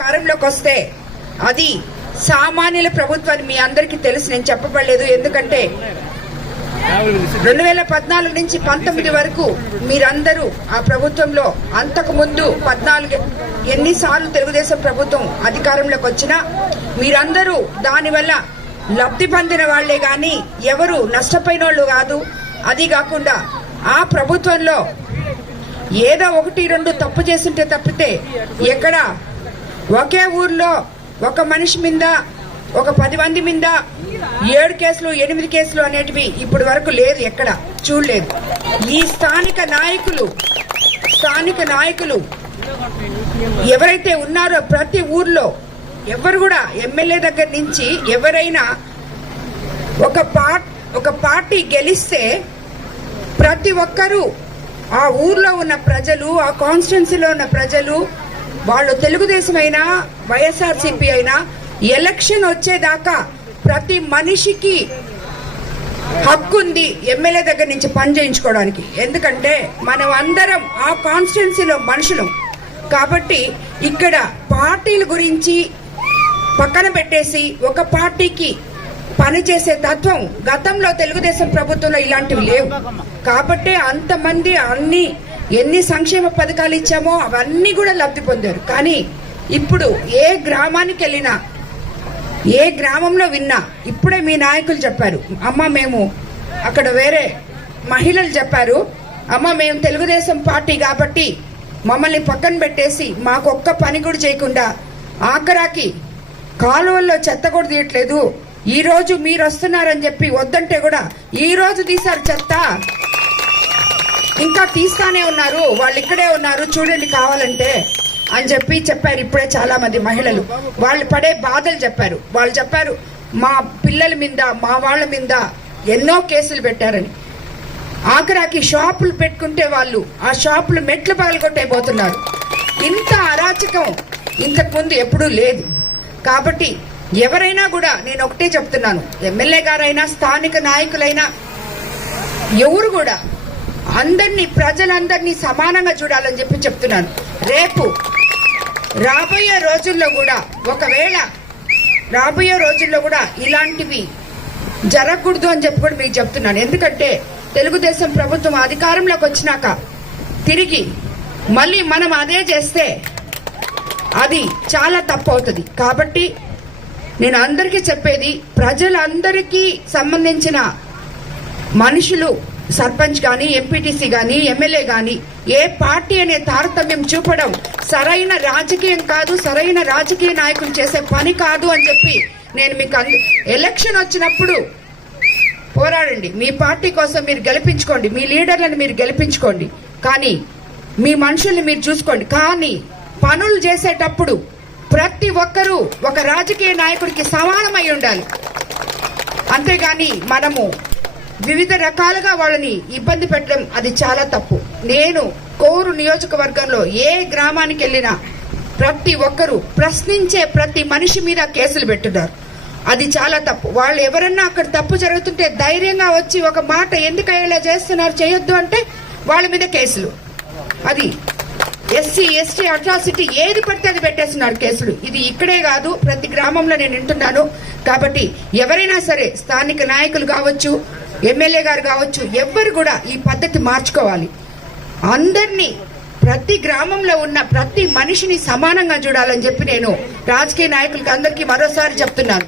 అధికారంలోకి వస్తే అది సామాన్యుల ప్రభుత్వాన్ని మీ అందరికీ తెలుసు నేను చెప్పబడలేదు. ఎందుకంటే రెండు వేల పద్నాలుగు నుంచి పంతొమ్మిది వరకు మీరందరూ ఆ ప్రభుత్వంలో అంతకు ముందు పద్నాలుగు ఎన్నిసార్లు తెలుగుదేశం ప్రభుత్వం అధికారంలోకి వచ్చినా మీరందరూ దానివల్ల లబ్ధి పొందిన వాళ్ళే గాని ఎవరు నష్టపోయిన వాళ్ళు కాదు. అది కాకుండా ఆ ప్రభుత్వంలో ఏదో ఒకటి రెండు తప్పు చేస్తుంటే తప్పితే ఎక్కడ ఒకే ఊర్లో ఒక మనిషి మీద ఒక పది మంది మీద ఏడు కేసులు ఎనిమిది కేసులు అనేటివి ఇప్పటి వరకు లేదు ఎక్కడ చూడలేదు. ఈ స్థానిక నాయకులు స్థానిక నాయకులు ఎవరైతే ఉన్నారో ప్రతి ఊర్లో ఎవరు కూడా ఎమ్మెల్యే దగ్గర నుంచి ఎవరైనా ఒక పార్ట్ ఒక పార్టీ గెలిస్తే ప్రతి ఒక్కరూ ఆ ఊర్లో ఉన్న ప్రజలు ఆ కాన్స్టిట్యున్సీలో ఉన్న ప్రజలు వాళ్ళు తెలుగుదేశం అయినా వైఎస్ఆర్సీపీ అయినా ఎలక్షన్ వచ్చేదాకా ప్రతి మనిషికి హక్కు ఉంది ఎమ్మెల్యే దగ్గర నుంచి పని చేయించుకోవడానికి. ఎందుకంటే మనం అందరం ఆ కాన్స్టిట్యున్సీలో మనుషులు. కాబట్టి ఇక్కడ పార్టీల గురించి పక్కన పెట్టేసి ఒక పార్టీకి పనిచేసే తత్వం గతంలో తెలుగుదేశం ప్రభుత్వంలో ఇలాంటివి లేవు. కాబట్టే అంతమంది అన్ని ఎన్ని సంక్షేమ పథకాలు ఇచ్చామో అవన్నీ కూడా లబ్ధి పొందారు. కానీ ఇప్పుడు ఏ గ్రామానికి వెళ్ళినా ఏ గ్రామంలో విన్నా ఇప్పుడే మీ నాయకులు చెప్పారు అమ్మ మేము అక్కడ వేరే మహిళలు చెప్పారు అమ్మ మేము తెలుగుదేశం పార్టీ కాబట్టి మమ్మల్ని పక్కన పెట్టేసి మాకు ఒక్క పని కూడా చేయకుండా ఆఖరాకి కాలువల్లో చెత్త కూడా తీయట్లేదు. ఈ రోజు మీరు వస్తున్నారని చెప్పి వద్దంటే కూడా ఈ రోజు తీశారు చెత్త. ఇంకా తీస్తానే ఉన్నారు వాళ్ళు ఇక్కడే ఉన్నారు చూడండి కావాలంటే అని చెప్పి చెప్పారు ఇప్పుడే చాలా మంది మహిళలు. వాళ్ళు పడే బాధలు చెప్పారు. వాళ్ళు చెప్పారు మా పిల్లల మీద మా వాళ్ళ మీద ఎన్నో కేసులు పెట్టారని. ఆఖరాకి షాపులు పెట్టుకుంటే వాళ్ళు ఆ షాపులు మెట్లు పగలగొట్టైపోతున్నారు ఇంత అరాచకం ఇంతకుముందు ఎప్పుడూ లేదు. కాబట్టి ఎవరైనా కూడా నేను ఒకటే చెప్తున్నాను ఎమ్మెల్యే గారైనా స్థానిక నాయకులైనా ఎవరు కూడా అందరినీ ప్రజలందరినీ సమానంగా చూడాలని చెప్పి చెప్తున్నాను. రేపు రాబోయే రోజుల్లో కూడా ఒకవేళ రాబోయే రోజుల్లో కూడా ఇలాంటివి జరగకూడదు అని చెప్పి కూడా మీకు చెప్తున్నాను. ఎందుకంటే తెలుగుదేశం ప్రభుత్వం అధికారంలోకి వచ్చినాక తిరిగి మళ్ళీ మనం అదే చేస్తే అది చాలా తప్పు అవుతుంది. కాబట్టి నేను అందరికీ చెప్పేది ప్రజలందరికీ సంబంధించిన మనుషులు సర్పంచ్ కానీ ఎంపీటీసీ కానీ ఎమ్మెల్యే కానీ ఏ పార్టీ అనే తారతమ్యం చూపడం సరైన రాజకీయం కాదు సరైన రాజకీయ నాయకులు చేసే పని కాదు అని చెప్పి నేను మీకు అంద- ఎలక్షన్ వచ్చినప్పుడు పోరాడండి. మీ పార్టీ కోసం మీరు గెలిపించుకోండి. మీ లీడర్లను మీరు గెలిపించుకోండి. కానీ మీ మనుషుల్ని మీరు చూసుకోండి. కానీ పనులు చేసేటప్పుడు ప్రతి ఒక్కరూ ఒక రాజకీయ నాయకుడికి సమానమై ఉండాలి. అంతేగాని మనము వివిధ రకాలుగా వాళ్ళని ఇబ్బంది పెట్టడం అది చాలా తప్పు. నేను కోరు నియోజకవర్గంలో ఏ గ్రామానికి వెళ్ళినా ప్రతి ఒక్కరూ ప్రశ్నించే ప్రతి మనిషి మీద కేసులు పెట్టున్నారు. అది చాలా తప్పు. వాళ్ళు ఎవరన్నా అక్కడ తప్పు జరుగుతుంటే ధైర్యంగా వచ్చి ఒక మాట ఎందుకు ఇలా చేస్తున్నారు చేయొద్దు అంటే వాళ్ళ మీద కేసులు. అది ఎస్సీ ఎస్టీ అట్రాసిటీ ఏది పడితే అది పెట్టేస్తున్నారు కేసులు. ఇది ఇక్కడే కాదు ప్రతి గ్రామంలో నేను వింటున్నాను. కాబట్టి ఎవరైనా సరే స్థానిక నాయకులు కావచ్చు ఎమ్మెల్యే గారు కావచ్చు ఎవ్వరు కూడా ఈ పద్ధతి మార్చుకోవాలి. అందరినీ ప్రతి గ్రామంలో ఉన్న ప్రతి మనిషిని సమానంగా చూడాలని చెప్పి నేను రాజకీయ నాయకులకి అందరికీ మరోసారి చెప్తున్నాను.